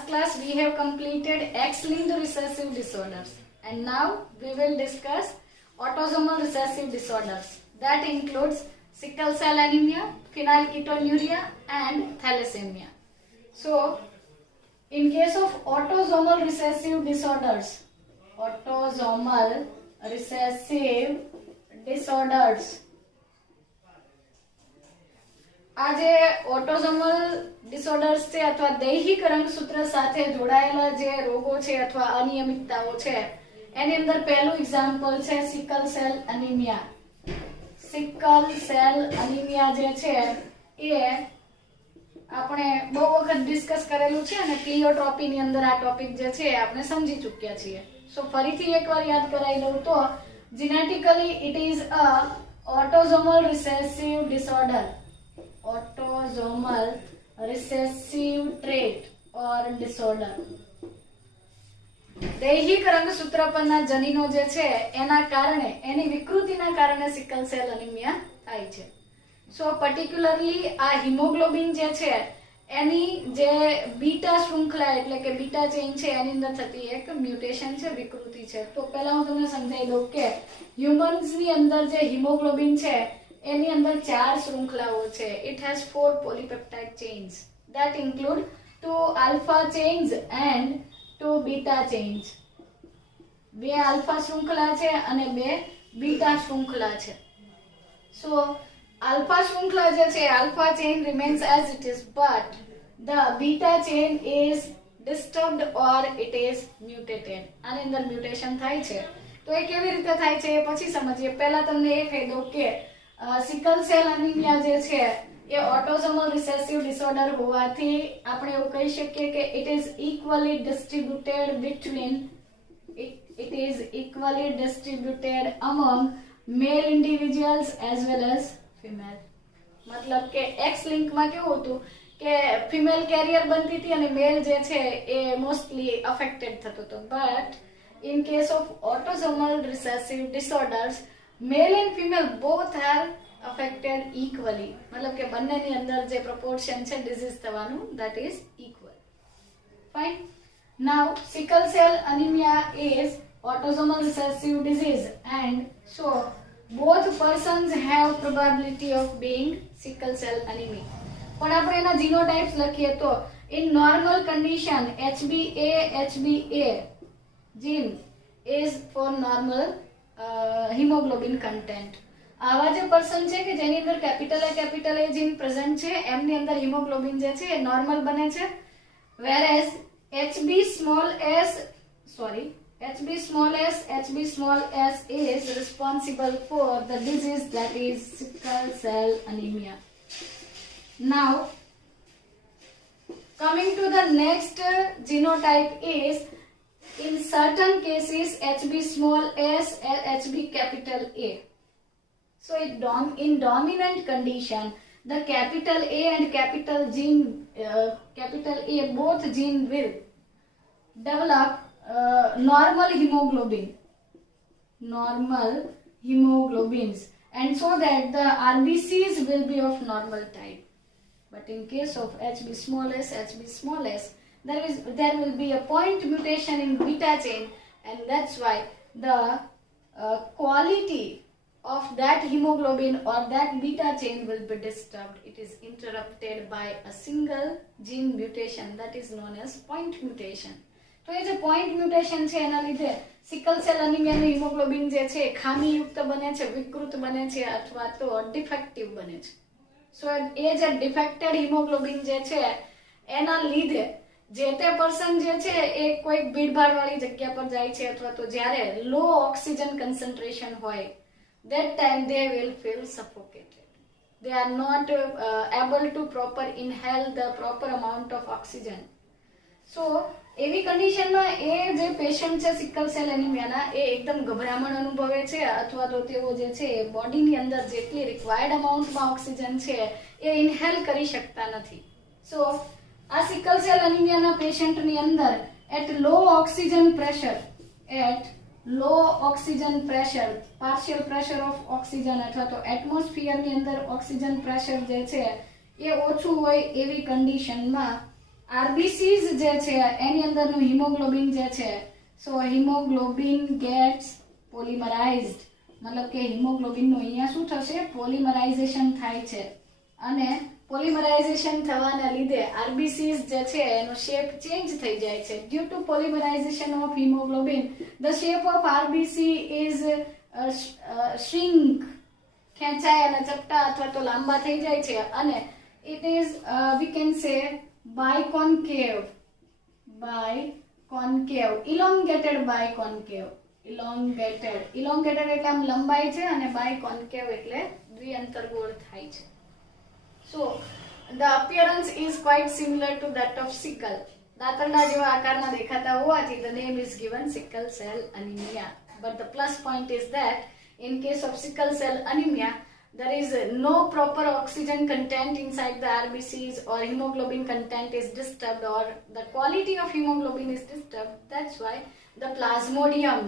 last class we have completed X-linked recessive disorders, and now we will discuss autosomal recessive disorders. That includes sickle cell anemia, phenylketonuria and thalassemia. So, in case of autosomal recessive disorders, આ જે ઓટોઝોમલ disorders છે અથવા દૈહિક રંગસૂત્ર સાથે જોડાયેલા જે રોગો છે અથવા અનિયમિતતાઓ છે એની અંદર પહેલું એક્ઝામ્પલ છે સિકલ સેલ અનિમિયા. સિકલ સેલ અનિમિયા જે છે એ આપણે બહુ વખત ડિસ્કસ કરેલું છે અને પ્લિયોટ્રોપીની અંદર આ ટોપિક જે છે આપણે સમજી ચૂક્યા છીએ. સો ફરીથી એકવાર યાદ કરાવી દઉં તો genetically it is a autosomal recessive disorder, autosomal recessive trait or disorder. દૈહિક રંગસૂત્ર પરના જનીનો જે છે એના કારણે એની વિકૃતિના કારણે સિકલ સેલ અનિમિયા થાય છે. સો પર્ટિક્યુલરલી આ હિમોગ્લોબિન જે છે એની જે બીટા શૃંખલા એટલે કે બીટા ચેઇન છે એની અંદર થતી એક મ્યુટેશન છે, વિકૃતિ છે. તો પહેલા હું તમને સમજાવી દઉં કે હ્યુમન્સની અંદર જે હિમોગ્લોબિન છે એની અંદર 4 શૃંખલાઓ છે. It has 4 polypeptide chains that include 2 alpha chains and 2 beta chains. 2 alpha શૃંખલા છે અને 2 beta શૃંખલા છે. So alpha શૃંખલા જે છે, alpha chain remains as it is, but the beta chain is disturbed or it is mutated. આની અંદર મ્યુટેશન થાય છે. તો એ કેવી રીતે થાય છે એ પછી સમજીએ. પહેલા તમને એ કહી દઉં કે સિકલ સેલ અનિમિયા જે છે એ ઓટોસોમલ રિસેસિવ ડિસઓર્ડર હોવાથી આપણે એવું કહી શકીએ કે it is equally distributed among male individuals as well as female. मतलब કે X લિંક માં કેવું હતું કે ફિમેલ કેરિયર બનતી હતી અને મેલ જે છે એ મોસ્ટલી અફેક્ટેડ થતો હતો. But in case of autosomal recessive disorders male and female both are affected equally. मतलब કે બંનેની અંદર જે proportion છે disease થવાનું that is equal. Fine. Now sickle cell anemia is autosomal recessive disease and so both persons have probability of being sickle cell anemic. પણ આપણે એના જીનોટાઇપ્સ લખીએ તો in normal condition HbA gene is for normal haemoglobin content. આવા જે person છે કે જેની અંદર કેપિટલ એ જીન પ્રેઝન્ટ છે એમની અંદર હિમોગ્લોબિન જે છે એ નોર્મલ બને છે, whereas HB small s is responsible for the disease that is sickle cell anemia. Now coming to the next genotype is in certain cases HB small s and HB capital A. So in dominant condition the capital A and capital A both gene will develop normal hemoglobins and so that the RBCs will be of normal type. But in case of HB small s there will be a point mutation in beta chain and that's why the quality of that hemoglobin or that beta chain will be disturbed. It is interrupted by a single gene mutation that is known as point mutation. તો એ જે point mutation છે એના લીધે sickle cell અનિમિયાનું haemoglobin જે છે ખામીયુક્ત બને છે, વિકૃત બને છે અથવા તો ડિફેક્ટિવ બને છે. સો એ જે ડિફેક્ટેડ હિમોગ્લોબિન જે છે એના લીધે જે તે પર્સન જે છે એ કોઈ ભીડભાડ વાળી જગ્યા પર જાય છે અથવા તો જ્યારે લો ઓક્સિજન કન્સન્ટ્રેશન હોય that time they will feel suffocated. They are not able to proper inhale the proper amount of oxygen. So એવી કન્ડિશનમાં એ જે પેશન્ટ છે સિકલ સેલ એનિમિયાના એ એકદમ ગભરામણ અનુભવે છે અથવા તો તેઓ જે છે બોડીની અંદર જેટલી રિક્વાયર્ડ અમાઉન્ટમાં ઓક્સિજન છે એ ઇન્હેલ કરી શકતા નથી. સો આ સિકલ સેલ એનિમિયાના પેશન્ટની અંદર at low oxygen pressure partial pressure of oxygen અથવા તો એટમોસ્ફિયરની અંદર ઓક્સિજન પ્રેશર જે છે એ ઓછું હોય એવી કન્ડિશનમાં આરબીસીઝ જે છે એની અંદરનું હિમોગ્લોબિન જે છે, સો હિમોગ્લોબિન ગેટ્સ પોલિમરાઇઝ્ડ, મતલબ કે હિમોગ્લોબિનનું અહીંયા શું થશે, પોલિમરાઇઝેશન થાય છે, અને પોલિમરાઇઝેશન થવાના લીધે આરબીસીઝ જે છે એનો શેપ ચેન્જ થઈ જાય છે. Due to polymerisation of haemoglobin the shape of RBC is shrink, ખેંચાય અને ચપટા અથવા તો લાંબા થઈ જાય છે, અને it is we can say biconcave, elongated biconcave, elongated એટલે આમ લંબાઈ છે, અને biconcave એટલે દ્વિઅંતરગોળ થાય છે. So the appearance is quite similar to that of sickle, દાંતરડા જેવા આકારના દેખાતા હોવાથી the name is given sickle cell anemia. But the plus point is that in case of sickle cell anemia there is no proper oxygen content inside the RBCs, or hemoglobin content is disturbed, or the quality of hemoglobin is disturbed. That's why the Plasmodium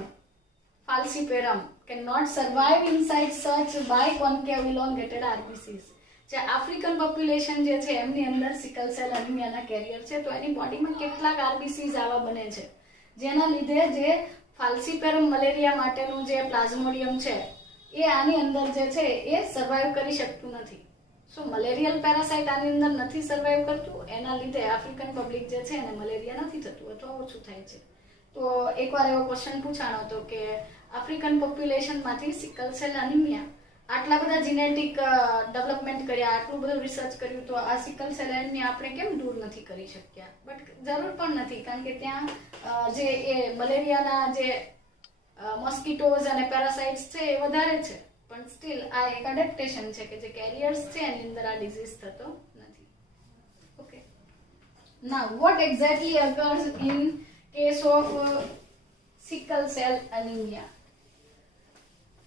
falciparum cannot survive inside such biconcave elongated RBCs. જે African population જે છે એમની અંદર sickle cell એનિમિયાના carrier છે, તો એની બોડીમાં કેટલાક આરબીસીઝ આવા બને છે જેના લીધે જે ફાલ્સીપેરમ મલેરિયા માટેનું જે પ્લાઝ્મોડિયમ છે એ આની અંદર જે છે એ સર્વાઈવ કરી શકતું નથી. શું મલેરિયલ પેરાસાઇટ આની અંદર નથી સર્વાઈવ કરતું, એના લીધે આફ્રિકન પબ્લિક જે છે એને મલેરિયા નથી થતું અથવા ઓછું થાય છે. તો એકવાર એવો ક્વેશ્ચન પૂછાણો હતો કે આફ્રિકન પોપ્યુલેશનમાંથી સિકલ સેલ એનિમિયા, આટલા બધા જીનેટિક ડેવલપમેન્ટ કર્યા, આટલું બધું રિસર્ચ કર્યું, તો આ સિકલ સેલ એનિમિયા આપણે કેમ દૂર નથી કરી શક્યા? બટ જરૂર પણ નથી, કારણ કે ત્યાં જે એ મલેરિયાના જે મોસ્કિટોઝ અને પેરાસાઇટ્સ છે એ વધારે છે, પણ સ્ટીલ આ એક એડેપ્ટેશન છે કે જે કેરિયર્સ છે એની અંદર આ ડિઝીઝ થતો નથી. Okay, now vote exactly occurs in case of sickle cell anaemia?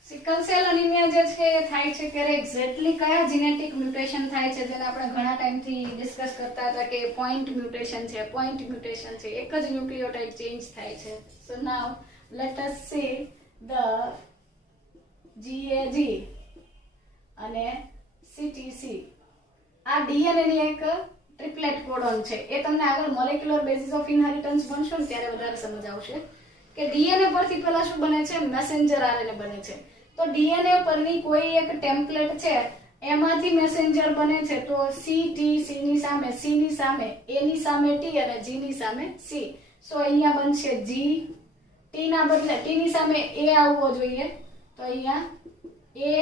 Sickle cell anaemia જે છે એ થાય છે ત્યારે એક્ઝેક્ટલી કયા જીનેટિક મ્યુટેશન થાય છે, જેને આપણે ઘણા ટાઈમથી ડિસ્કસ કરતા હતા કે પોઈન્ટ મ્યુટેશન છે, એક જ ન્યુક્લિયોટાઇડ ચેન્જ થાય છે. સો નાઉ let us see the GAG અને CTC. આ DNA ની એક ટ્રિપ્લેટ કોડોન છે, એ તમને આગળ મોલેક્યુલર બેસિસ ઓફ ઇનહેરિટન્સ ભણશો ને ત્યારે વધારે સમજ આવશે કે DNA પરથી પહેલા શું બને છે, મેસેન્જર RNA બને છે. તો DNA પરની કોઈ એક ટેમ્પલેટ છે એમાંથી મેસેન્જર બને છે, તો C ની સામે, C ની સામે, A ની સામે T અને G ની સામે C. સો અહીંયા બનશે G, T ના બદલે T ની સામે A આવવો જોઈએ, તો અહીંયા A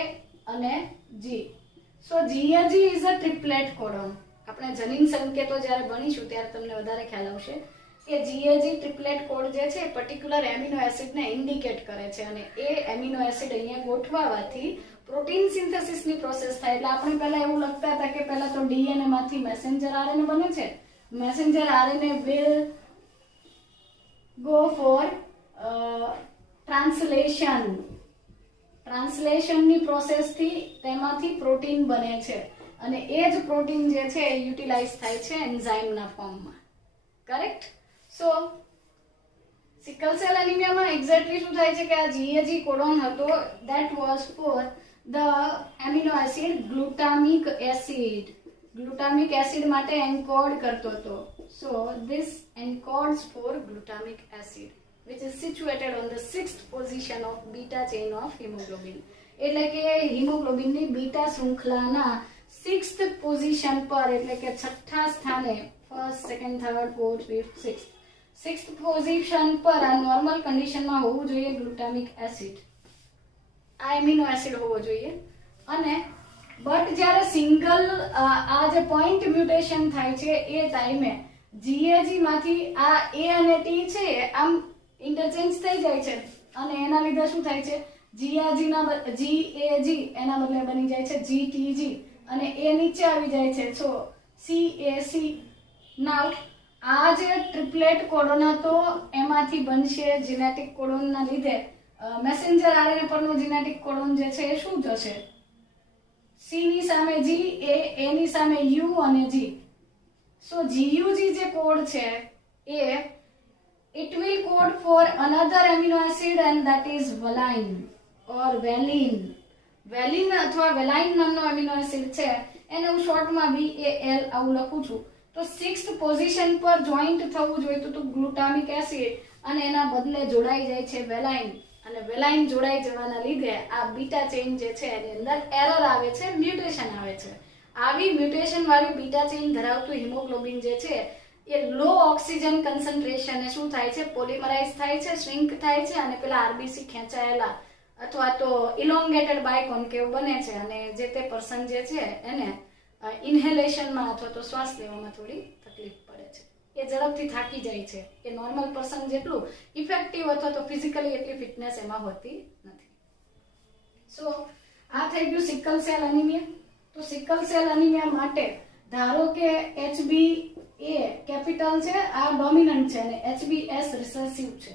અને G. So GAG is a triplet codon. આપણે જનીન સંકેતો જ્યારે ભણીશું ત્યારે તમને વધારે ખ્યાલ આવશે કે GAG ટ્રિપ્લેટ કોડ જે છે પર્ટિક્યુલર એમિનો એસિડને ઇન્ડિકેટ કરે છે, અને એ એમિનો એસિડ અહીંયા ગોઠવાવાથી પ્રોટીન સિન્થેસિસની પ્રોસેસ થાય. એટલે આપણે પહેલા એવું લખતા હતા કે પહેલા તો DNA માંથી મેસેન્જર RNA બને છે, messenger RNA will go for ટ્રાન્સલેશનની પ્રોસેસથી તેમાંથી પ્રોટીન બને છે, અને એ જ પ્રોટીન જે છે યુટિલાઇઝ થાય છે એન્ઝાઇમના ફોર્મમાં. કરેક્ટ? સો સિકલ સેલ એનિમિયામાં એક્ઝેક્ટલી શું થાય છે કે આ GAG કોડોન હતો, that was for the amino acid glutamic acid. Glutamic acid માટે એન્કોડ કરતો હતો. So this encodes for glutamic acid, which is situated on the 6th position of beta chain of hemoglobin. એટલે કે હિમોગ્લોબિનની beta શૃંખલાના 6th position પર, એટલે કે છઠ્ઠા સ્થાને, first, second, third, fourth, fifth, sixth, 6th position પર આ નોર્મલ કન્ડિશનમાં હોવું જોઈએ ગ્લુટામિક એસિડ, આ એમિનો એસિડ હોવો જોઈએ. અને બટ જ્યારે સિંગલ આ જે પોઈન્ટ મ્યુટેશન થાય છે એ ટાઈમે GAG માંથી આ A અને T છે આમ ઇન્ટરચેન્જ થઈ જાય છે, અને એના લીધે શું થાય છે, GAG એના બદલે બની જાય છે GTG, અને એ નીચે આવી જાય છે, સો CAC. નાઉ આ જે ટ્રિપ્લેટ કોડોન હતો એમાંથી બનશે જીનેટિક કોડોનના લીધે મેસેન્જર RNA પરનો જીનેટિક કોડોન જે છે એ શું જશે, C ની સામે G, A ની સામે U અને G. સો GUG જે કોડ છે એ it will code for another amino acid and that is valine or valine. વેલિન અથવા વેલાઇન નામનો એમિનો એસિડ છે એને હું શોર્ટમાં VAL આવું લખું છું. તો 6th પોઝિશન પર જોઈન્ટ થવું જોઈતું હતું ગ્લુટામિક એસિડ અને એના બદલે જોડાઈ જાય છે વેલાઇન, અને વેલાઇન જોડાઈ જવાના લીધે આ બીટા ચેઇન જે છે એની અંદર એરર આવે છે, મ્યુટેશન આવે છે. આવી મ્યુટેશન વાળી બીટા ચેઇન ધરાવતું હિમોગ્લોબિન જે છે એ લો ઓક્સિજન કન્સન્ટ્રેશને શું થાય છે, પોલિમરાઇઝ થાય છે, શ્રિંક થાય છે અને પેલા આરબીસી ખેંચાયેલા અથવા તો ઇલોંગેટેડ બાયકોન્કેવ બને છે અને જે તે પર્સન જે છે એને ઇન્હેલેશનમાં અથવા તો શ્વાસ લેવામાં થોડી તકલીફ પડે છે, એ ઝડપથી થાકી જાય છે, એ નોર્મલ પર્સન જેટલું ઇફેક્ટિવ અથવા તો ફિઝિકલી એટલી ફિટનેસ એમાં હોતી નથી. સો આ થઈ ગયું સિકલ સેલ એનિમિયા. તો સિકલ સેલ એનિમિયા માટે ધારો કે HbA કેપિટલ છે, આ ડોમિનન્ટ છે અને HbS રિસેસિવ છે.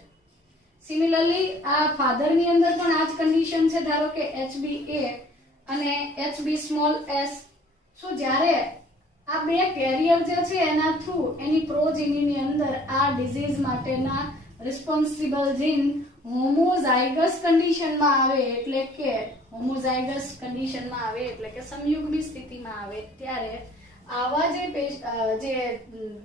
સિમિલરલી આ ફાધરની અંદર પણ આ જ કન્ડિશન છે, ધારો કે HbA અને HB સ્મોલ s. સો જ્યારે આ બે કેરિયર જે છે એના થ્રુ એની પ્રોજીનીની અંદર આ ડિઝીઝ માટેના રિસ્પોન્સિબલ જીન હોમોઝાઇગસ કન્ડિશનમાં આવે એટલે કે હોમોઝાઇગસ કન્ડિશનમાં આવે એટલે કે સંયુગ્મી સ્થિતિમાં આવે ત્યારે આવા જે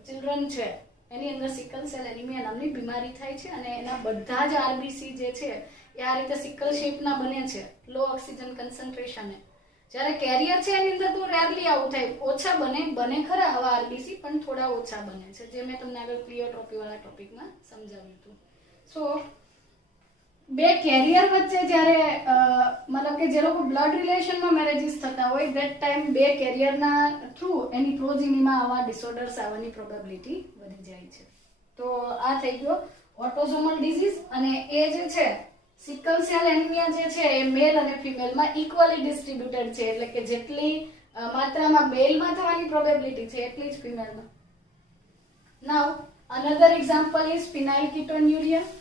ચિલ્ડ્રન છે એની અંદર સિકલ સેલ એનિમિયા નામની બીમારી થાય છે અને એના બધા જ આરબીસી જે છે એ આ રીતે સિકલ શેપના બને છે, લો ઓક્સિજન કન્સન્ટ્રેશન. જ્યારે કેરિયર છે એની અંદર તો રેરલી આવું થાય, ઓછા બને ખરા આવા આરબીસી પણ થોડા ઓછા બને છે, જે મેં તમને આગળ પ્લિયોટ્રોપી વાળા ટોપિકમાં સમજાવ્યું હતું. સો બે કેરિયર વચ્ચે જ્યારે મતલબ કે જે લોકો બ્લડ રિલેશનમાં મેરેજીસ થતા હોય ધેટ ટાઈમ બે કેરિયરના થ્રુ એની પ્રોજીનીમાં આવા ડિસઓર્ડર્સ આવવાની પ્રોબેબિલિટી વધી જાય છે. તો આ થઈ ગયો ઓટોઝોમલ ડિઝીઝ. અને એ જે છે સિકલ સેલ એનિમિયા જે છે એ મેલ અને ફિમેલમાં ઇક્વલી ડિસ્ટ્રીબ્યુટેડ છે, એટલે કે જેટલી માત્રામાં મેલમાં થવાની પ્રોબેબિલિટી છે એટલી જ ફિમેલમાં. Now another example is phenylketonuria.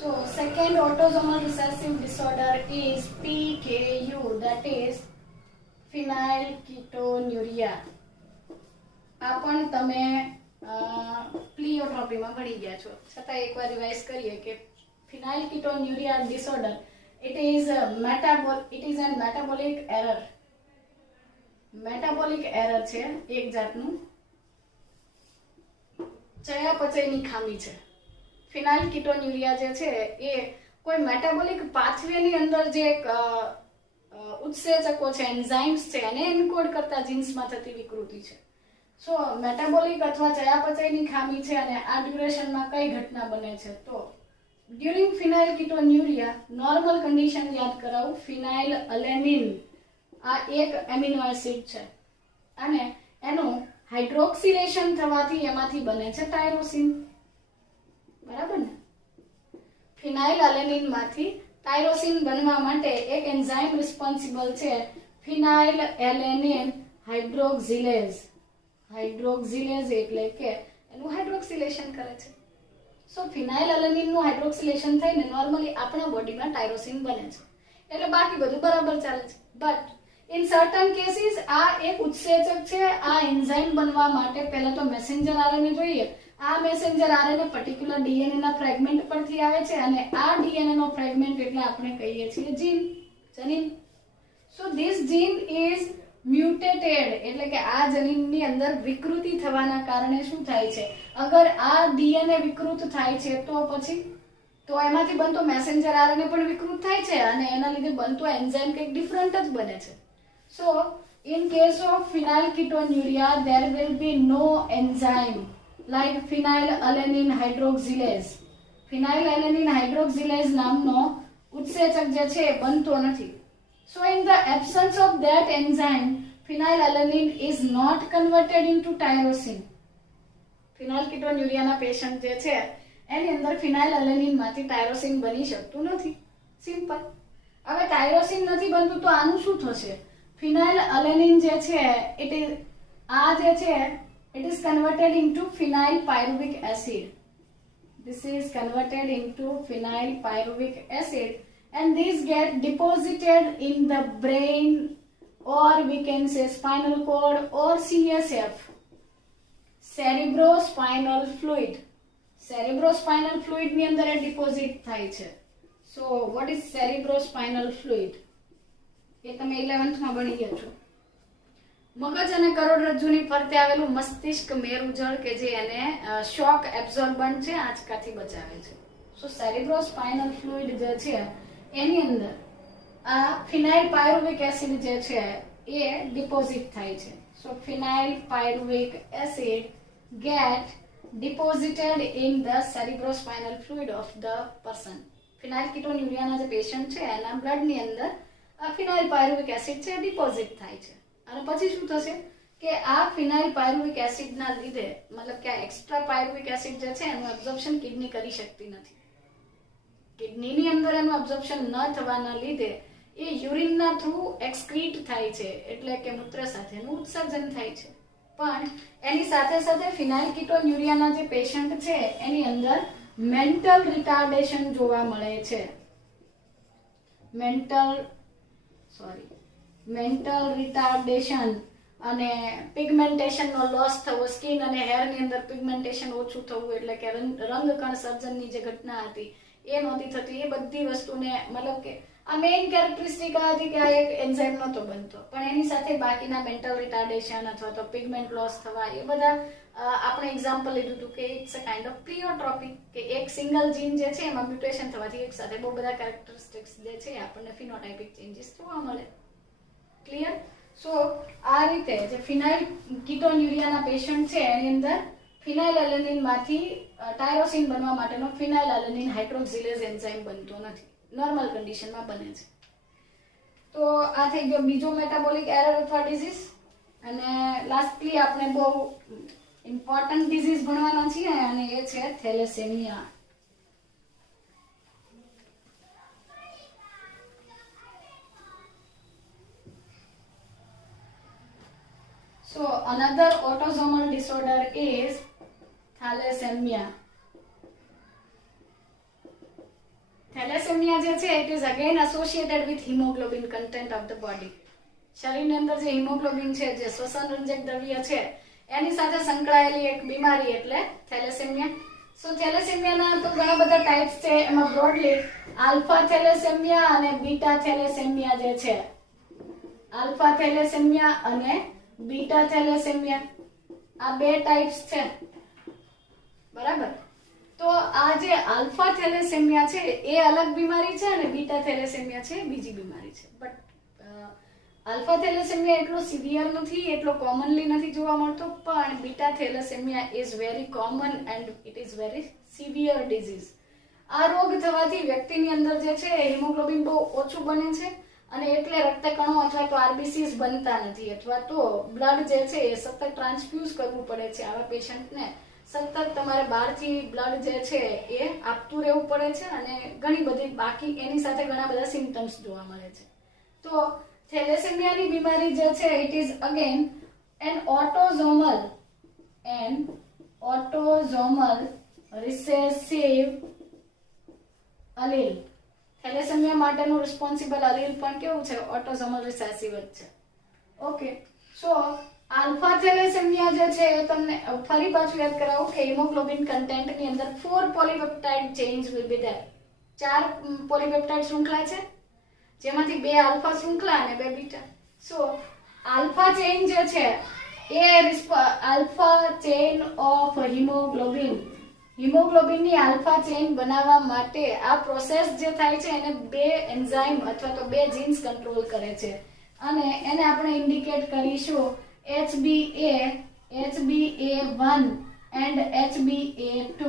So second autosomal recessive disorder is PKU, that is phenylketonuria. આ પણ તમે પ્લિયોટ્રોપીમાં ભણી ગયા છો, છતાં એકવાર રિવાઇઝ કરીએ કે phenylketonuria disorder it is an metabolic error. Metabolic error છે, એક જાતનું ચયાપચયની ખામી છે. ફિનાઇલકીટોન્યુરિયા જે છે એ કોઈ મેટાબોલિક પાથવેની અંદર જે ઉત્સેચકો છે, એન્ઝાઇમ્સ છે, એને એન્કોડ કરતા જીન્સમાં થતી વિકૃતિ છે. સો મેટાબોલિક અથવા ચયાપચયની ખામી છે અને આ ડ્યુરેશનમાં કઈ ઘટના બને છે? તો ડ્યુરિંગ ફિનાઇલકીટોન્યુરિયા નોર્મલ કન્ડિશન યાદ કરાવું, ફિનાઇલ અલેનિન આ એક એમિનો એસિડ છે અને એનું હાઇડ્રોક્સિલેશન થવાથી એમાંથી બને છે ટાયરોસિન. બરાબર ને? ફિનાઇલ અલેનિન માંથી ટાયરોસિન બનવા માટે એક એન્ઝાઇમ રિસ્પોન્સિબલ છે ફિનાઇલ એલેનિન હાઇડ્રોક્સિલેઝ. હાઇડ્રોક્સિલેઝ એટલે કે એનું હાઇડ્રોક્સિલેશન કરે છે. સો ફિનાઇલ અલેનિન નું હાઇડ્રોક્સિલેશન થઈને નોર્મલી આપણા બોડીમાં ટાયરોસિન બને છે, એટલે બાકી બધું બરાબર ચાલે છે. બટ ઇન સર્ટન કેસીસ આ એક ઉત્સેચક છે, આ એન્ઝાઇમ બનવા માટે પહેલા તો મેસેન્જર આરએનએ જોઈએ. આ મેસેન્જર આરએનએ પર્ટિક્યુલર ડીએનએ ના ફ્રેગમેન્ટ પરથી આવે છે અને આ ડીએનએ નો ફ્રેગમેન્ટ એટલે આપણે કહીએ છીએ જીન, જનીન. સો ધીસ જીન ઇઝ મ્યુટેટેડ, એટલે કે આ જનીનની અંદર વિકૃતિ થવાના કારણે શું થાય છે, અગર આ ડીએનએ વિકૃત થાય છે તો પછી તો એમાંથી બનતો મેસેન્જર આરએનએ પણ વિકૃત થાય છે અને એના લીધે બનતો એન્ઝાઇમ કંઈક ડિફરન્ટ જ બને છે. સો in case of phenylketonuria there will be no enzyme like phenylalanine hydroxylase. phenylalanine hydroxylase નામનો ઉત્સેચક જે છે એ બનતો નથી. So in the absence of that enzyme phenylalanine is not converted into tyrosine. ફિનાઇલકીટોન્યુરિયાના પેશન્ટ જે છે એની અંદર ફિનાઇલએલેનિન માંથી ટાયરોસિન બની શકતું નથી. સિમ્પલ. હવે ટાયરોસિન નથી બનતું તો આનું શું થશે? ફિનાઇલએલેનિન જે છે it is converted into phenyl pyruvic acid. This is converted into phenyl pyruvic acid and these get deposited in the brain or we can say spinal cord or CSF, cerebrospinal fluid. Cerebrospinal fluid ની અંદર deposit થાય છે. So what is cerebrospinal fluid? એ તમે 11th માં ભણી ગયા છો. મગજ અને કરોડરજ્જુની ફરતે આવેલું મસ્તિષ્ક મેરુજળ કે જે એને શોક એબ્સોર્બન્ટ છે, આંચકાથી બચાવે છે. સો સેરેબ્રોસ્પાઇનલ ફ્લુઇડ જે છે એની અંદર આ ફિનાઇલ પાયરુવિક એસિડ જે છે એ ડિપોઝિટ થાય છે. So phenyl pyruvic acid get deposited in the cerebrospinal fluid of the person. ફિનાઇલકીટોન્યુરિયાના જે પેશન્ટ છે એના બ્લડ ની અંદર ફિનાઇલ પાયરુવિક એસિડ છે ડિપોઝિટ થાય છે. અને પછી શું થશે કે આ ફિનાઇલ પાયરુવિક એસિડ ના લીધે મતલબ કે એક્સ્ટ્રા પાયરુવિક એસિડ જે છે એનું એબ્ઝોર્પ્શન કિડની કરી શકતી નથી. કિડનીની અંદર એનું એબ્ઝોર્પ્શન ન થવાના લીધે એ યુરિનના થ્રુ એક્સક્રીટ થાય છે, એટલે કે મૂત્ર સાથેનું ઉત્સર્જન થાય છે. પણ એની સાથે સાથે ફિનાઇલકીટોન્યુરિયાના જે પેશન્ટ છે એની અંદર મેન્ટલ રિટાર્ડેશન જોવા મળે છે. મેન્ટલ રિટાર્ડેશન અને પિગમેન્ટેશન નો લોસ થવો, સ્કિન અને હેર ની અંદર પિગમેન્ટેશન ઓછું થવું, એટલે કે રંગકણ સર્જનની જે ઘટના હતી એ નહોતી થતી. એ બધી વસ્તુને મતલબ કે આ મેઇન કેરેક્ટરિસ્ટિક આ હતી કે આ એક એન્ઝાઇમ નહોતો બનતો, પણ એની સાથે બાકીના મેન્ટલ રિટાર્ડેશન અથવા તો પિગમેન્ટ લોસ થવા એ બધા આપણે એક્ઝામ્પલ લીધું હતું કે ઇટ્સ અ કાઇન્ડ ઓફ પ્લિયોટ્રોપિક, કે એક સિંગલ જીન જે છે એમાં મ્યુટેશન થવાથી એક સાથે બહુ બધા કેરેક્ટરિસ્ટિક્સ જે છે આપણને ફિનોટાઇપિક ચેન્જીસ જોવા મળે. ક્લિયર? સો આ રીતે જે ફિનાઇલકીટોન્યુરિયાના પેશન્ટ છે એની અંદર ફિનાઇલએલેનિન માંથી ટાયરોસિન બનવા માટેનો ફિનાઇલએલેનિન હાઇડ્રોક્સિલેઝ એન્ઝાઇમ બનતો નથી, નોર્મલ કન્ડિશનમાં બને છે. તો આ થઈ ગયો બીજો મેટાબોલિક એરર અથવા ડિઝીઝ. અને લાસ્ટલી આપણે બહુ ઇમ્પોર્ટન્ટ ડિઝીઝ ભણવાના છીએ અને એ છે thalassemia. So another autosomal disorder is thalassemia. Thalassemia જે છે it is again associated with hemoglobin content of the body. શરીરની અંદર જે હિમોગ્લોબિન છે, જે શ્વસન રંજક દ્રવ્ય છે, એની સાથે સંકળાયેલી એક બીમારી એટલે થેલેસેમિયા. સો થેલેસેમિયાના તો ઘણા બધા ટાઇપ્સ છે. એમાં બ્રોડલી આલ્ફા થેલેસેમિયા અને બીટા થેલેસેમિયા જે છે, આલ્ફા થેલેસેમિયા અને બીટા થેલેસેમિયા આ બે ટાઇપ્સ છે. બરાબર? તો આ જે આલ્ફા થેલેસેમિયા છે એ અલગ બીમારી છે અને બીટા થેલેસેમિયા છે બીજી બીમારી છે. બટ આલ્ફા થેલેસેમિયા એટલો સિવિયર નથી, એટલો કોમનલી નથી જોવા મળતો, પણ beta thalassemia is very common and it is very severe disease. આ રોગ થવાથી વ્યક્તિની અંદર જે છે હિમોગ્લોબિન બહુ ઓછું બને છે અને એટલે રક્તકણો અથવા તો આરબીસીસ બનતા નથી, અથવા તો બ્લડ જે છે એ સતત ટ્રાન્સફ્યુઝ કરવું પડે છે. આવા પેશન્ટને સતત તમારે બહારથી બ્લડ જે છે એ આપતું રહેવું પડે છે અને ઘણી બધી બાકી એની સાથે ઘણા બધા સિમ્પટમ્સ જોવા મળે છે. તો થેલેસેમિયાની બીમારી જે છે it is again an autosomal recessive allele. Thalassaemia માટેનું રિસ્પોન્સિબલ અલીલ પણ કેવું છે? ઓટોઝોમલ રિસેસિવ જ છે. ઓકે, સો આલ્ફા થેલેસેમિયા જે છે એ તમને ફરી પાછું યાદ કરાવું કે હિમોગ્લોબિન કન્ટેન્ટની અંદર 4 polypeptide chains will be there. 4 polypeptide શૃંખલા છે, જેમાંથી 2 આલ્ફા શૃંખલા અને 2 બીટા. સો આલ્ફા ચેઇન જે છે એ આલ્ફા ચેઇન ઓફ હિમોગ્લોબિનની આલ્ફા ચેઇન બનાવવા માટે આ પ્રોસેસ જે થાય છે એને 2 એન્ઝાઇમ અથવા તો 2 જીન્સ કંટ્રોલ કરે છે અને એને આપણે ઇન્ડિકેટ કરીશું HbA1 એન્ડ HbA2.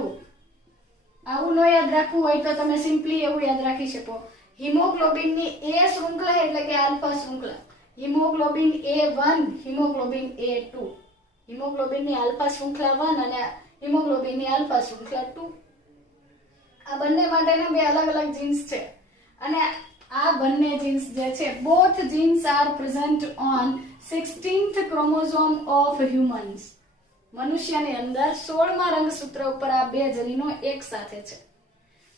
આવું ન યાદ રાખવું હોય તો તમે સિમ્પલી એવું યાદ રાખી શકો, હિમોગ્લોબિનની A શૃંખલા એટલે કે આલ્ફા શૃંખલા, haemoglobin A1, haemoglobin A2. હિમોગ્લોબિનની alpha શૃંખલા 1 અને હિમોગ્લોબિનની આલ્ફા શૃંખલા 2. આ બંને માટેના 2 અલગ અલગ જીન્સ છે અને આ બંને જીન્સ જે છે both jeans are present on 16th chromosome of humans. મનુષ્યની અંદર 16મા રંગસૂત્ર ઉપર આ 2 જનીનો એક સાથે છે.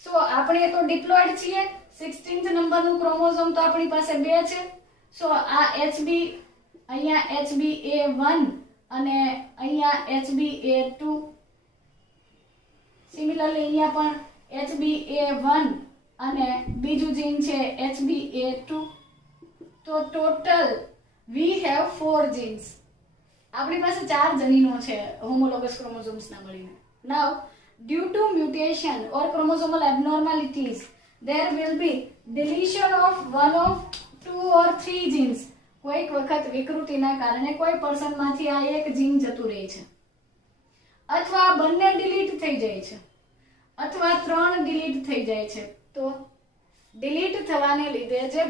સો આપણે તો ડિપ્લોઇડ છીએ, 16th નંબરનું ક્રોમોઝોમ તો આપણી પાસે 2 છે. સો આ HB અહીંયા HbA1 અને અહીંયા HbA2. સિમિલરલી અહીંયા પણ HbA1 અને બીજું જીન છે HbA2. તો ટોટલ વી હેવ 4 જીન્સ. આપણી પાસે 4 જનીનો છે હોમોલોગસ ક્રોમોસોમ્સના મળીને. નાઉ due to mutation or chromosomal abnormalities there will be deletion of one of 2 or 3 genes. કોઈક વખત વિકૃતિના કારણે કોઈ પર્સનમાંથી આ એક જીન જતું રહે છે, અથવા બંને ડિલીટ થઈ જાય છે, અથવા 3 ડિલીટ થઈ જાય છે. તો ડિલીટ થવાને લીધે જે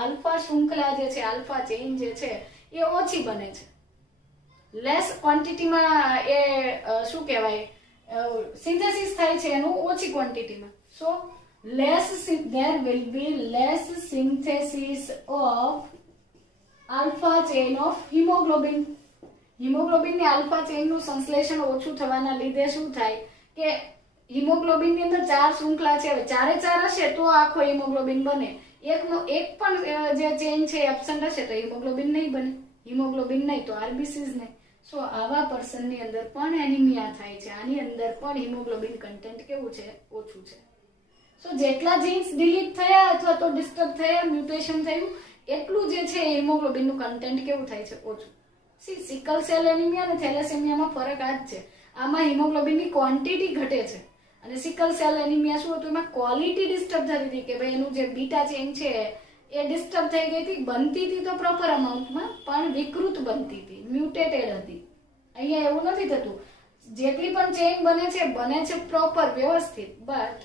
આલ્ફા શૃંખલા જે છે, આલ્ફા ચેઇન જે છે એ ઓછી બને છે. લેસ ક્વોન્ટિટીમાં એ શું કહેવાય સિન્થેસિસ થાય છે એનું ઓછી ક્વોન્ટિટીમાં. સો there will be less synthesis of alpha chain of hemoglobin. હિમોગ્લોબિનની આલ્ફા ચેઇનનું સંશ્લેષણ ઓછું થવાના લીધે શું થાય કે હિમોગ્લોબિનની અંદર 4 શૃંખલા છે, હવે 4 હશે તો આખો હિમોગ્લોબિન બને. એક પણ જે ચેઇન છે એબ્સન્ટ હશે તો હિમોગ્લોબિન નહીં બને. હિમોગ્લોબિન નહીં તો આરબીસીઝ નહીં. સો આવા પર્સનની અંદર પણ એનિમિયા થાય છે. આની અંદર પણ હિમોગ્લોબિન કન્ટેન્ટ કેવું છે? ઓછું છે. સો જેટલા જીન્સ ડિલીટ થયા અથવા તો ડિસ્ટર્બ થયા, મ્યુટેશન થયું, એટલું જે છે હિમોગ્લોબિનનું કન્ટેન્ટ કેવું થાય છે? ઓછું. સિકલ સેલ એનિમિયા અને થેલેસેમિયામાં ફરક આ જ છે. આમાં હિમોગ્લોબિનની ક્વોન્ટિટી ઘટે છે અને સિકલ સેલ એનિમિયા શું હતું, એમાં ક્વોલિટી ડિસ્ટર્બ થતી હતી કે ભાઈ એનું જે બીટા ચેઇન છે એ ડિસ્ટર્બ થઈ ગઈ હતી. બનતી હતી તો પ્રોપર અમાઉન્ટમાં, પણ વિકૃત બનતી હતી, મ્યુટેટેડ હતી. અહીંયા એવું નથી થતું. જેટલી પણ ચેઇન બને છે પ્રોપર વ્યવસ્થિત, બટ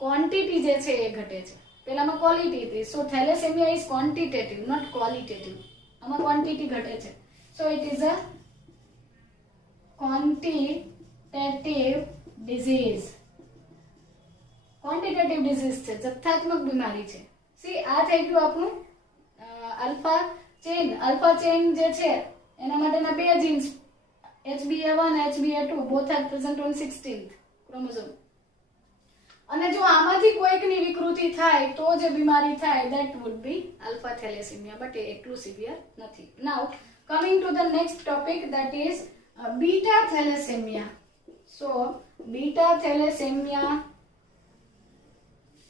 ક્વોન્ટિટી જે છે એ ઘટે છે. પેલામાં ક્વોલિટી હતી. So thalassaemia is quantitative, not qualitative. આમાં ક્વોન્ટિટી ઘટે છે. So it is a quantitative disease. Quantitative disease છે, જથ્થાત્મક બીમારી છે. સી આ થઈ ગયું આપણું આલ્ફા ચેઇન. આલ્ફા ચેઇન જે છે એના માટેના 2 jeans HbA1 HbA2 both are present on 16th chromosome. અને જો આમાંથી કોઈકની વિકૃતિ થાય તો જે બીમારી થાય that would be alpha thalassemia, but એ એટલું સિવિયર નથી. Now coming to the next topic, that is beta thalassemia. So beta thalassemia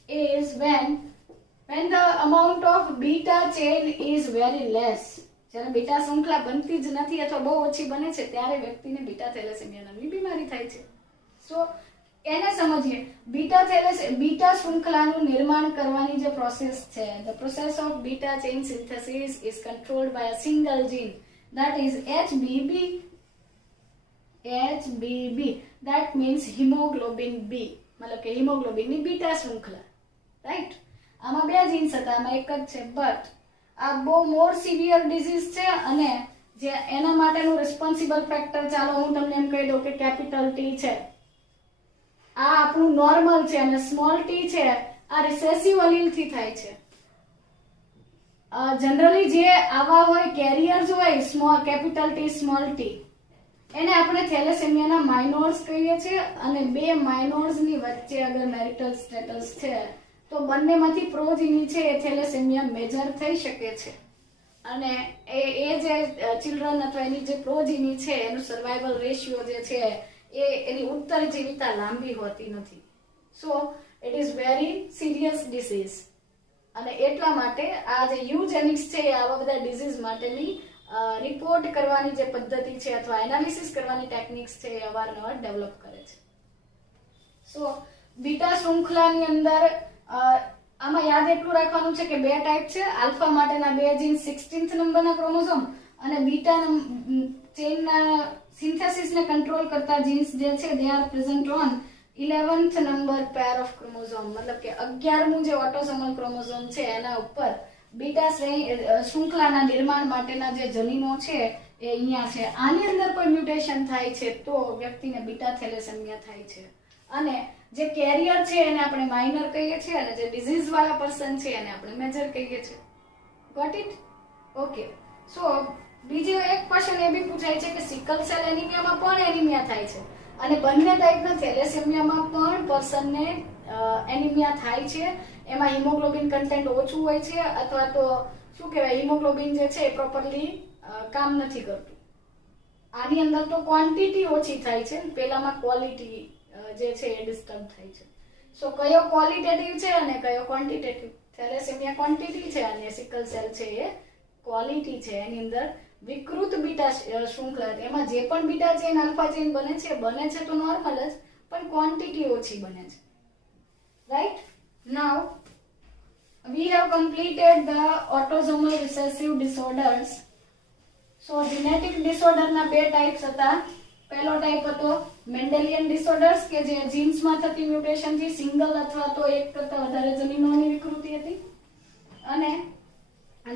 is when the amount of beta chain is very less. જ્યારે બીટા શૃંખલા બનતી જ નથી અથવા બહુ ઓછી બને છે ત્યારે વ્યક્તિને બીટા થેલેસેમિયા નામની બીમારી થાય છે. સો એને સમજીએ. બીટા શૃંખલાનું નિર્માણ કરવાની જે પ્રોસેસ છે, the process of beta chain synthesis is controlled by a single gene, that is HBB. That means hemoglobin B, મતલબ કે હિમોગ્લોબિનની બીટા શૃંખલા, રાઈટ? આમાં 2 જીન્સ હતા, આમાં એક જ છે. બટ આ બહુ મોર સિવિયર ડિઝીઝ છે અને જે એના માટેનું રિસ્પોન્સિબલ ફેક્ટર, ચાલો હું તમને એમ કહી દઉં કે કેપિટલ ટી છે, આ આપણું નોર્મલ છે, અને સ્મોલ ટી છે આ રિસેસિવ અલીલ થી થાય છે. જનરલી જે આવા હોય કેરિયર્સ હોય small capital T small T, એને આપણે થેલેસેમિયાના માઇનોર્સ કહીએ છીએ. અને 2 માઇનોર્સની વચ્ચે અગર મેરિટલ સ્ટેટસ છે તો બંનેમાંથી પ્રોજીની છે એ થેલેસેમિયા મેજર થઈ શકે છે. અને એ જે ચિલ્ડ્રન અથવા એની જે પ્રોજીની છે એનું સર્વાઇવલ રેશિયો જે છે એની ઉત્તરજીવિતા લાંબી હોતી નથી. સો it is very serious disease. અને એટલા માટે આ જે યુજેનિક્સ છે એ આવા બધા ડિઝીઝ માટેની રિપોર્ટ કરવાની જે પદ્ધતિ છે અથવા એનાલિસિસ કરવાની ટેકનિક્સ છે એ અવારનવાર ડેવલપ કરે છે. સો બીટા શૃંખલાની અંદર આમાં યાદ એટલું રાખવાનું છે કે 2 ટાઈપ છે. આલ્ફા માટેના 2 જીન્સ 16th નંબરના ક્રોમોઝોમ અને બીટા ચેઇનના સિન્થેસિસને કંટ્રોલ કરતા જીન્સ જે છે they are present on 11th number pair of chromosome, મતલબ કે 11મું જે ઓટોસોમલ ક્રોમોઝોમ છે એના ઉપર બીટા શૃંખલાના નિર્માણ માટેના જે જનીનો છે એ અહીંયા છે. આની અંદર કોઈ મ્યુટેશન થાય છે તો વ્યક્તિને બીટા થેલેસેમિયા થાય છે. અને જે કેરિયર છે એને આપણે માઇનર કહીએ છીએ અને જે ડિઝીઝ વાળા પર્સન છે એને આપણે મેજર કહીએ છીએ. Got it? ઓકે. સો બીજો એક ક્વેશ્ચન એ બી પૂછાય છે કે સિકલ સેલ એનિમિયામાં પણ એનિમિયા થાય છે અને બંને ટાઈપના થેલેસેમિયામાં પણ પર્સનને એનિમિયા થાય છે. એમાં હિમોગ્લોબિન કન્ટેન્ટ ઓછું હોય છે અથવા તો શું કહેવાય હિમોગ્લોબિન જે છે પ્રોપરલી કામ નથી કરતું. આની અંદર તો ક્વોન્ટિટી ઓછી થાય છે, પેલામાં ક્વોલિટી જે છે એ ડિસ્ટર્બ થાય છે. સો કયો ક્વોલિટેટિવ છે અને કયો ક્વોન્ટિટેટિવ? થેલેસેમિયા ક્વોન્ટિટી છે અને સિકલ સેલ છે એ ક્વોલિટી છે. એની અંદર વિકૃત બીટા શૃંખલા, એમાં જે પણ બીટા ચેન આલ્ફા ચેન બને છે તો નોર્મલ જ, પણ ક્વોન્ટિટી ઓછી બને છે. Right? Now we have completed the autosomal recessive disorders. So genetic disorder ના બે ટાઇપ્સ હતા. પહેલો ટાઇપ હતો મેન્ડેલિયન ડિસઓર્ડર્સ કે જે જીન્સ માં થતી મ્યુટેશન થી સિંગલ અથવા તો એક કરતા વધારે જનીનોની વિકૃતિ હતી. અને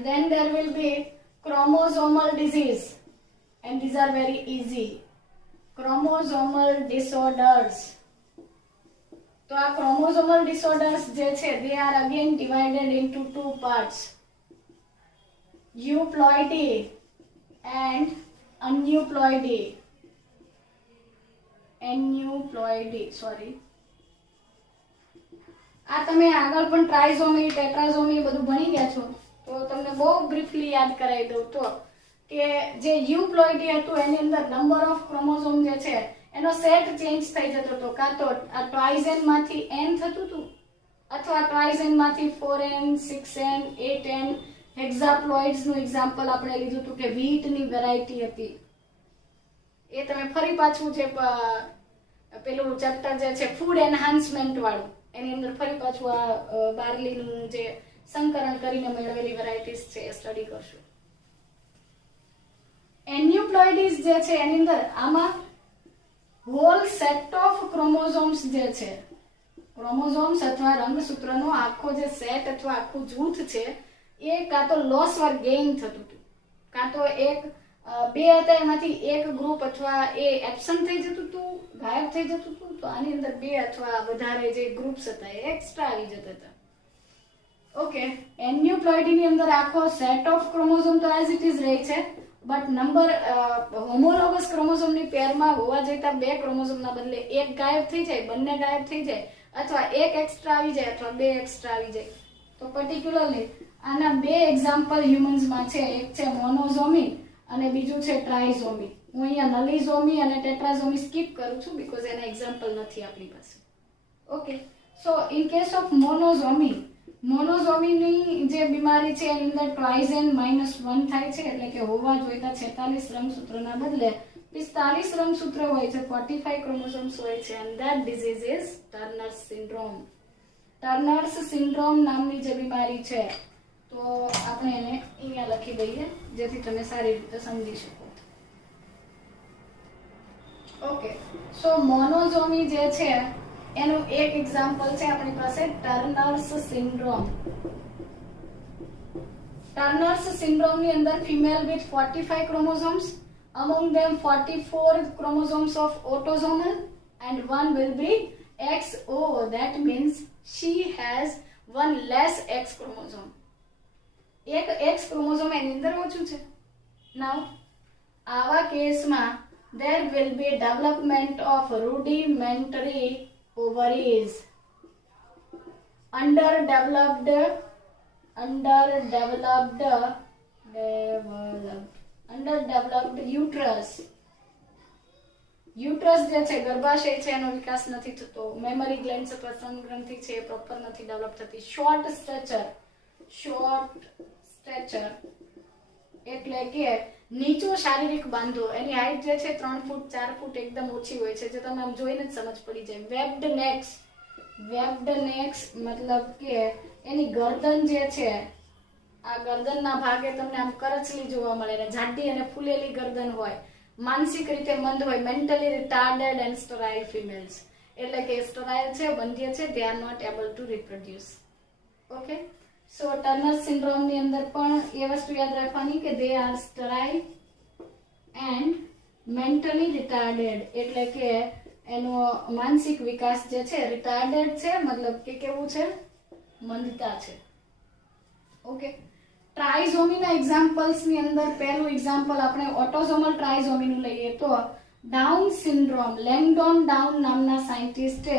then there will be chromosomal disease, and these are very easy. Chromosomal disorders. તો આ chromosomal disorders જે છે they are again divided into two parts, euploidy and aneuploidy. આ તમે આગળ પણ ટ્રાઇઝોમી ટેટ્રાઝોમી બધું ભણી ગયા છો, તો તમને બહુ બ્રીફલી યાદ કરાવી દઉં તો કે જે યુપ્લોઇડી હતું એની અંદર નંબર ઓફ ક્રોમોઝોમ જે છે એનો સેટ ચેન્જ થઈ જતો હતો. કાં તો આ ટ્રાઇઝેન માંથી n થતું હતું અથવા ટ્રાઇઝેન માંથી 4n 6n 8n. હેક્ઝાપ્લોઇડ્સ નું એક્ઝામ્પલ આપણે લીધું હતું કે વ્હીટ ની વેરાયટી હતી. એ તમે ફરી પાછું જે પેલું ચેપ્ટર જે છે ફૂડ એન્હાન્સમેન્ટ વાળું, એની અંદર ફરી પાછું આ બાર્લીનું જે સંકરણ કરીને મેળવેલી વેરાયટીઝ છે એ સ્ટડી કરશું. એન્યુપ્લોઇડીઝ જે છે એની અંદર આમાં હોલ સેટ ઓફ ક્રોમોઝોમ્સ જે છે, ક્રોમોઝોમ્સ અથવા રંગસૂત્રનો આખો જે સેટ અથવા આખું જૂથ છે એ કાં તો લોસ ઓર ગેઇન થતું હતું, કાં તો એક બે હતા એમાંથી એક ગ્રુપ અથવા એ એબ્સન્ટ થઈ જતું હતું, ગાયબ થઈ જતું હતું. તો આની અંદર બે અથવા વધારે જે ગ્રુપ્સ હતા એ એક્સ્ટ્રા આવી જતા હતા. ઓકે, એન્યુપ્લોઇડી ની અંદર આખો સેટ ઓફ ક્રોમોઝોમ તો એઝ ઇટ ઇઝ રહે છે, બટ નંબર હોમોલોગસ ક્રોમોઝોમ ની પેરમાં હોવા જતા બે ક્રોમોઝોમ ના બદલે એક ગાયબ થઈ જાય, બંને ગાયબ થઈ જાય, અથવા એક એક્સ્ટ્રા આવી જાય અથવા બે એક્સ્ટ્રા આવી જાય. તો પર્ટિક્યુલરલી આના બે એક્ઝામ્પલ હ્યુમન્સ માં છે. એક છે મોનોઝોમી અને બીજું છે ટ્રાઇઝોમી. હું અહીંયા નલીઝોમી અને ટેટ્રાઝોમી સ્કીપ કરું છું બીકોઝ એના એક્ઝામ્પલ નથી આપણી પાસે. Okay, so in case of monosomy, મોનોઝોમીની જે બીમારી છે એની અંદર ટ્રાઇઝેન -1 થાય છે, એટલે કે હોવા જોઈતા 46 રંગસૂત્રના બદલે 45 રંગસૂત્ર હોય છે, 45 ક્રોમોઝોમ્સ હોય છે, and that disease is Turner syndrome. Turner's syndrome નામની જે બીમારી છે તો આપણે એને અહીંયા લખી દઈએ જેથી તમે સારી રીતે સમજી શકો. ઓકે, સો મોનોઝોમી જે છે એનું એક એક્ઝામ્પલ છે આપણી પાસે ટર્નર્સ સિન્ડ્રોમ. ટર્નર્સ સિન્ડ્રોમ ની અંદર female with 45 chromosomes, among them 44 chromosomes of autosomal and one will be XO. That means she has one less X chromosome. એક X chromosome એની અંદર ઓછું છે. Now આવા કેસમાં there will be development of rudimentary ovaries, underdeveloped uterus. Uterus જે છે ગર્ભાશય છે એનો વિકાસ નથી થતો, મેમરી ગ્લેન્ડ્સ અથવા સ્તન ગ્રંથિ છે એ પ્રોપર નથી ડેવલપ થતી. શોર્ટ સ્ટેચર એટલે કે નીચો શારીરિક બાંધો, એની હાઈટ જે છે 3 ફૂટ 4 ફૂટ એકદમ ઓછી હોય છે, જે તમે આમ જોઈને જ સમજ પડી જાય. વેબ્ડ નેક્સ મતલબ કે એની ગરદન જે છે આ ગરદનના ભાગે તમને આમ કરચલી જોવા મળે ને જાડી અને ફૂલેલી ગરદન હોય, માનસિક રીતે મંદ હોય, mentally retarded and sterile females, એટલે કે સ્ટરાઇલ છે, બંધ્ય છે, they are not able to reproduce. Okay, so Turner syndrome ની અંદર પણ એ વસ્તુ યાદ રાખવાની કે they are sterile and mentally retarded, એટલે કે એનો માનસિક વિકાસ જે છે રિટાર્ડેડ છે, મતલબ કે કેવું છે, મંદતા છે. ઓકે, ટ્રાઇઝોમીના એક્ઝામ્પલ્સ ની અંદર પહેલું એક્ઝામ્પલ આપણે ઓટોઝોમલ ટ્રાઇઝોમી નું લઈએ તો ડાઉન સિન્ડ્રોમ. લેંગડોન ડાઉન નામના સાયન્ટિસ્ટે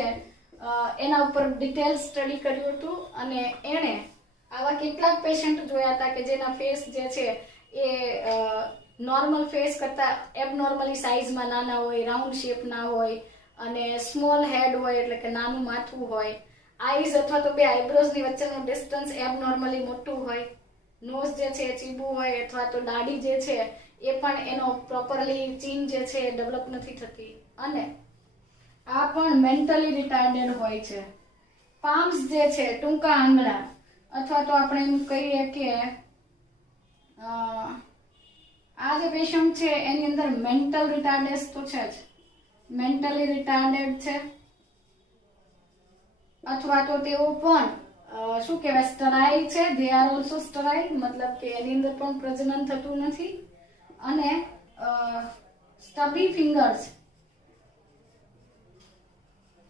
એના ઉપર ડિટેલ સ્ટડી કર્યું હતું અને એણે આવા કેટલાક પેશન્ટ જોયા હતા કે જેના ફેસ જે છે એ નોર્મલ ફેસ કરતા એબનોર્મલી સાઇઝમાં નાના હોય, રાઉન્ડ શેપ ના હોય, અને સ્મોલ હેડ હોય એટલે કે નાનું માથું હોય, આઈઝ અથવા તો બે આઈબ્રોઝ ની વચ્ચેનું ડિસ્ટન્સ એબનોર્મલી મોટું હોય, નોઝ જે છે ચીબું હોય અથવા તો દાઢી જે છે એ પણ એનો પ્રોપરલી ચીન જે છે એ ડેવલપ નથી થતી, અને આ પણ મેન્ટલી રિટાર્ડેડ હોય છે. પામ્સ જે છે ટૂંકા આંગળા, અથવા તો આપણે એમ કહીએ કે આ જે પેશન્ટ છે એની અંદર મેન્ટલ રિટાર્ડેસ તો છે જ, મેન્ટલી રિટાર્ડેડ છે, અથવા તો તેઓ પણ શું કહેવાય સ્ટરાઇલ છે, દે આર ઓલ્સો સ્ટરાઇલ, મતલબ કે એની અંદર પણ પ્રજનન થતું નથી, અને સ્ટબી ફિંગર્સ,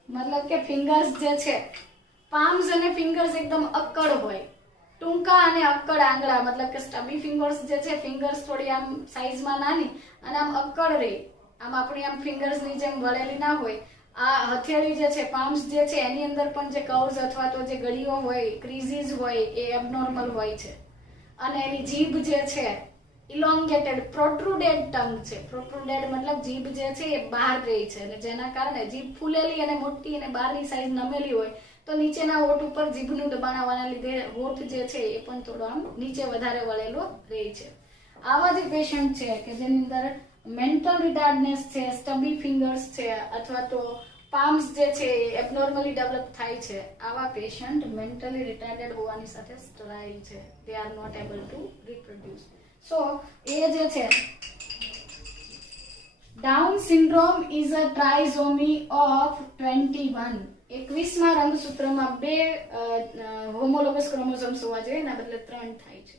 મતલબ કે ફિંગર્સ જે છે, પામ્સ અને ફિંગર્સ એકદમ અક્કડ હોય, ટૂંકા અને અક્કડ આંગળા, મતલબ કે સ્ટબી ફિંગર્સ જે છે, ફિંગર્સ થોડી આમ સાઈઝમાં નાની અને આમ અક્કડ રહી, આમ આપણી આમ ફિંગર્સની જેમ વળેલી ના હોય. આ હથેળી જે છે, પામ્સ જે છે એની અંદર પણ જે કર્વ્સ અથવા તો જે ગળીઓ હોય, ક્રીઝીસ હોય એ એબનોર્મલ હોય છે, અને એની જીભ જે છે ઇલોંગેટેડ પ્રોટ્રુડેડ ટંગ છે. પ્રોટ્રુડેડ મતલબ જીભ જે છે એ બહાર રહી છે, અને જેના કારણે જીભ ફૂલેલી અને મોટી અને બહારની સાઈઝ નમેલી હોય તો નીચેના હોઠ ઉપર જીભનું દબાણ આવવાના લીધે હોઠ જે છે એ પણ થોડો આમ નીચે વધારે વળેલો રહે છે. આવા જે પેશન્ટ છે કે જેની અંદર મેન્ટલ રિટાર્ડનેસ છે, સ્ટબી ફિંગર્સ છે, અથવા તો પામ્સ જે છે એ એબનોર્મલી ડેવલપ થાય છે, આવા પેશન્ટ મેન્ટલી રિટાર્ડેડ હોવાની સાથે સ્ટરાઇલ છે, they are not able to reproduce. So એ જે છે Down syndrome is a trisomy of 21. 21માં રંગસૂત્રમાં બે હોમોલોગસ ક્રોમોસોમ્સ હોવા જોઈએ, એના બદલે 3 થાય છે,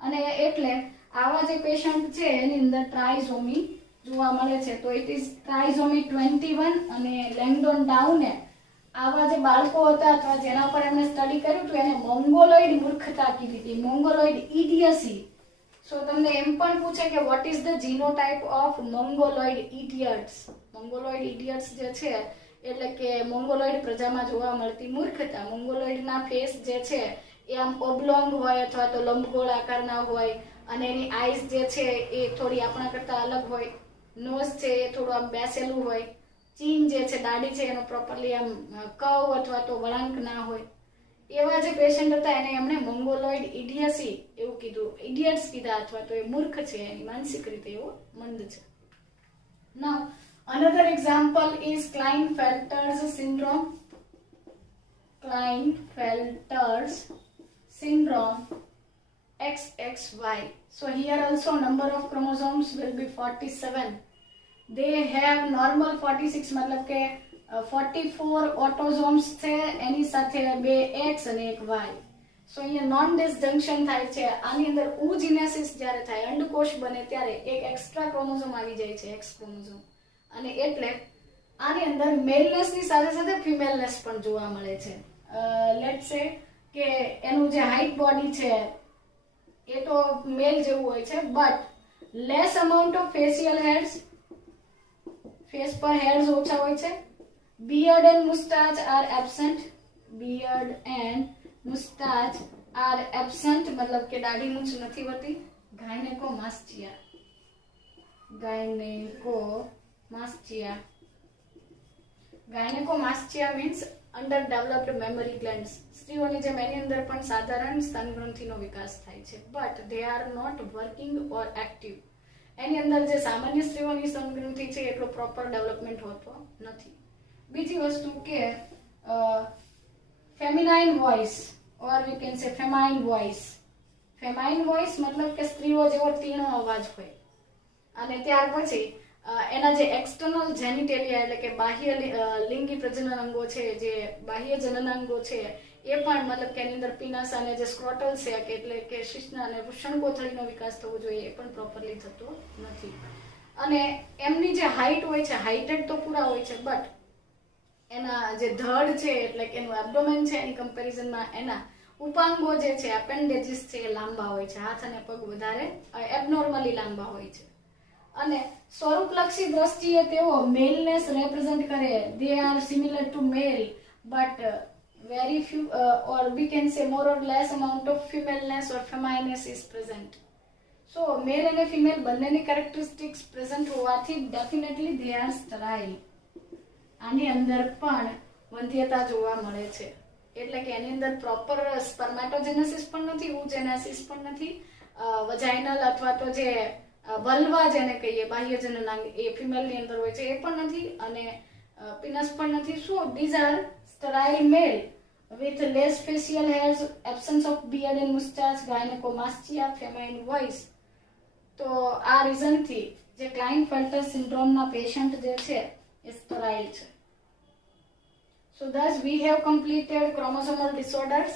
અને એટલે આવા જે પેશન્ટ છે એની અંદર ટ્રાઇઝોમી જોવા મળે છે. તો ઇટ ઇઝ ટ્રાઇઝોમી 21, અને લેંગડોન ડાઉને આવા જે બાળકો હતા અથવા જેના પર એમણે સ્ટડી કર્યું હતું એને મોંગોલોઇડ મૂર્ખતા કીધી હતી, મોંગોલોઇડ ઇડિયસી. સો તમને એમ પણ પૂછે કે what is the genotype of mongoloid idiots. Mongoloid idiots જે છે એટલે કે મોંગોલોઇડ પ્રજામાં જોવા મળતી મૂર્ખતા. મોંગોલોઇડના ફેસ જે છે એ આમ ઓબ્લોંગ હોય અથવા તો લંબગોળ આકારના હોય, અને એની આઈઝ જે છે એ થોડી આપણા કરતા અલગ હોય, નોઝ છે એ થોડું આમ બેસેલું હોય, ચીન જે છે દાઢી છે એનો પ્રોપરલી આમ કર્વ અથવા તો વળાંક ના હોય. એવા જે પેશન્ટ હતા એને એમણે મોંગોલોઇડ ઇડિયસી એવું કીધું, ઇડિયટ્સ કીધા, અથવા તો એ મૂર્ખ છે, એની માનસિક રીતે એવો મંદ છે. Now another example is Klinefelter's syndrome. Klinefelter's syndrome XXY. So here also number of chromosomes will be 47. They have normal 46, मतलब કે 44 ઓટોઝોમ્સ છે, એની સાથે 2 X અને 1 Y. સો અહીંયા નોન ડિસજંક્શન થાય છે. આની અંદર ઓજીનેસિસ જ્યારે થાય, અંડકોષ બને ત્યારે એક એક્સ્ટ્રા ક્રોમોઝોમ આવી જાય છે, એક્સ ક્રોમોઝોમ, અને એટલે આની અંદર મેલનેસની સાથે સાથે ફિમેલનેસ પણ જોવા મળે છે. લેટ્સ સે કે એનું જે હાઈટ બોડી છે એ તો મેલ જેવું હોય છે, but less amount of facial hairs, face પર હેર્સ ઓછા હોય છે. Beard and mustache are absent. Beard and mustache are absent, मतलब કે દાઢી મૂછ નથી હોતી. Gynecomastia. Gynecomastia. Gynecomastia means underdeveloped mammary glands. સ્ત્રીઓની જેમ એની અંદર પણ સાધારણ સ્તન ગ્રંથિનો વિકાસ થાય છે, but they are not working or active. એની અંદર જે સામાન્ય સ્ત્રીઓની સ્તન ગ્રંથિ છે એટલો પ્રોપર ડેવલપમેન્ટ હોતો નથી. બીજી વસ્તુ કે feminine voice, or we can say feminine voice. ફેમાઇન voice મતલબ કે સ્ત્રીઓ જેવો તીણો અવાજ હોય, અને ત્યાર પછી એના જે એક્સટર્નલ જેનિટેલિયા એટલે કે બાહ્ય લિંગી પ્રજનન અંગો છે, જે બાહ્ય જનનાંગો છે એ પણ મતલબ કે એની અંદર પીનસ અને જે સ્ક્રોટલ સેક એટલે કે શિશ્ન અને વૃષણકોથળીનો વિકાસ થવો જોઈએ એ પણ પ્રોપરલી થતો નથી. અને એમની જે હાઈટ હોય છે, હાઇટેડ તો પૂરા હોય છે, બટ એના જે ધડ છે એટલે કે એનું એબ્ડોમેન છે એની કમ્પેરિઝનમાં એના ઉપાંગો જે છે, એપેન્ડેજીસ છે એ લાંબા હોય છે. હાથ અને પગ વધારે એબનોર્મલી લાંબા હોય છે, અને સ્વરૂપલક્ષી દ્રષ્ટિએ તેઓ મેલનેસ રેપ્રેઝન્ટ કરે. They are similar to male, but very few or we can say more or less amount of femaleness or feminineness is present. So male and female બંનેની characteristics present હોવાથી definitely they are sterile. આની અંદર પણ વંધ્યતા જોવા મળે છે. એટલે કે એની અંદર પ્રોપર સ્પર્મેટોજેનેસિસ પણ નથી, ઓજેનેસિસ પણ નથી, વજાઇનલ અથવા તો જે વલ્વા જેને કહીએ બાહ્ય જનનાંગ એ ફિમેલની અંદર હોય છે એ પણ નથી, અને પીનસ પણ નથી. સો these are sterile male with less facial hairs, absence of beard and mustache, gynecomastia, feminine voice. તો આ રીઝન થી જે ક્લાઇનફેલ્ટર સિન્ડ્રોમ ના પેશન્ટ જે છે એ સ્ટરાઇલ છે. So thus we have completed chromosomal disorders.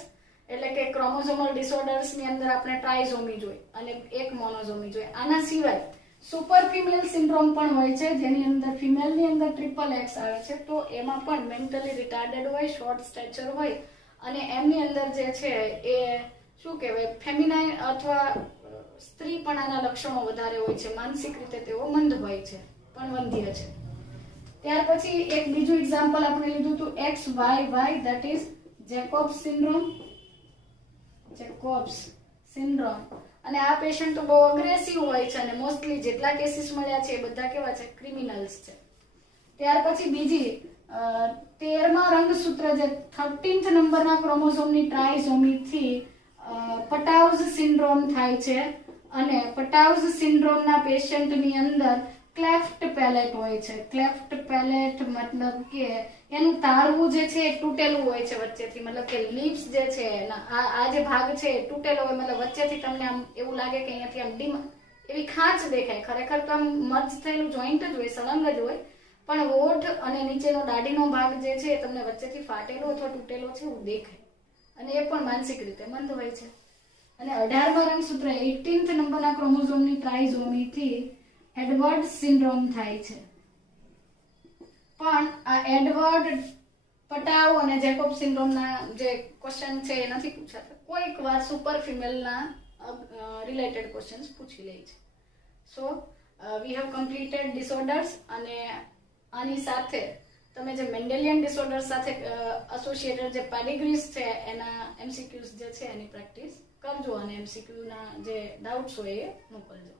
એટલે કે ક્રોમોસોમલ ડિસઓર્ડર્સ ની અંદર આપણે ટ્રાઇઝોમી જોઈ અને એક મોનોઝોમી જોઈ. આના સિવાય સુપર ફિમેલ સિન્ડ્રોમ પણ હોય છે, જેની અંદર ફિમેલ ની અંદર ટ્રિપલ એક્સ આવે છે. તો એમાં પણ મેન્ટલી રિટાર્ડેડ હોય, શોર્ટ સ્ટેચર હોય, અને એમની અંદર જે છે એ શું કહેવાય ફેમિનાઇન અથવા સ્ત્રીપણાના લક્ષણો વધારે હોય છે, માનસિક રીતે તેઓ મંદ હોય છે, પણ વંધ્ય છે. ત્યાર પછી એક બીજું એક્ઝામ્પલ આપણે લીધું હતું XYY, that is Jacobs syndrome. Jacobs syndrome. અને આ પેશન્ટ તો બહુ અગ્રેસિવ હોય છે અને મોસ્ટલી જેટલા કેસીસ મળ્યા છે એ બધા કેવા છે, ક્રિમિનલ્સ છે. ત્યાર પછી બીજી 13મા રંગસૂત્ર જે 13th નંબરના ક્રોમોસોમની ટ્રાઇઝોમી થી પટાઉઝ સિન્ડ્રોમ થાય છે, અને પટાઉઝ સિન્ડ્રોમના પેશન્ટની અંદર ક્લેફ્ટ પેલેટ હોય છે. ક્લેફ્ટ પેલેટ મતલબ કે એનું તાળવું જે છે એ તૂટેલું હોય છે વચ્ચેથી, મતલબ કે લિપ્સ જે છે આ જે ભાગ છે એ તૂટેલો હોય, મતલબ વચ્ચેથી તમને આમ એવું લાગે કે અહીંયાથી આમ ડીમ એવી ખાંચ દેખાય. ખરેખર તો આમ મર્જ થયેલું જોઈન્ટ જ હોય, સળંગ જ હોય, પણ હોઠ અને નીચેનો દાઢીનો ભાગ જે છે એ તમને વચ્ચેથી ફાટેલો અથવા તૂટેલો છે એવું દેખાય, અને એ પણ માનસિક રીતે મંદ હોય છે. અને 18મા રંગસૂત્ર 18th નંબરના ક્રોમોસોમની ટ્રાઇઝોમીથી એડવર્ડ સિન્ડ્રોમ થાય છે. પણ આ એડવર્ડ, પટાવ અને જેકોબ સિન્ડ્રોમના જે ક્વેશ્ચન છે એ નથી પૂછાતા. કોઈક વાર સુપર ફિમેલના રિલેટેડ ક્વેશ્ચન્સ પૂછી લે છે. સો વી હેવ કમ્પ્લીટેડ ડિસઓર્ડર્સ, અને આની સાથે તમે જે મેન્ડેલિયન ડિસઓર્ડર સાથે એસોસિએટેડ જે પેડિગ્રીઝ છે એના એમસીક્યુઝ જે છે એની પ્રેક્ટિસ કરજો, અને એમસીક્યુ ના જે ડાઉટ્સ હોય એ મોકલજો.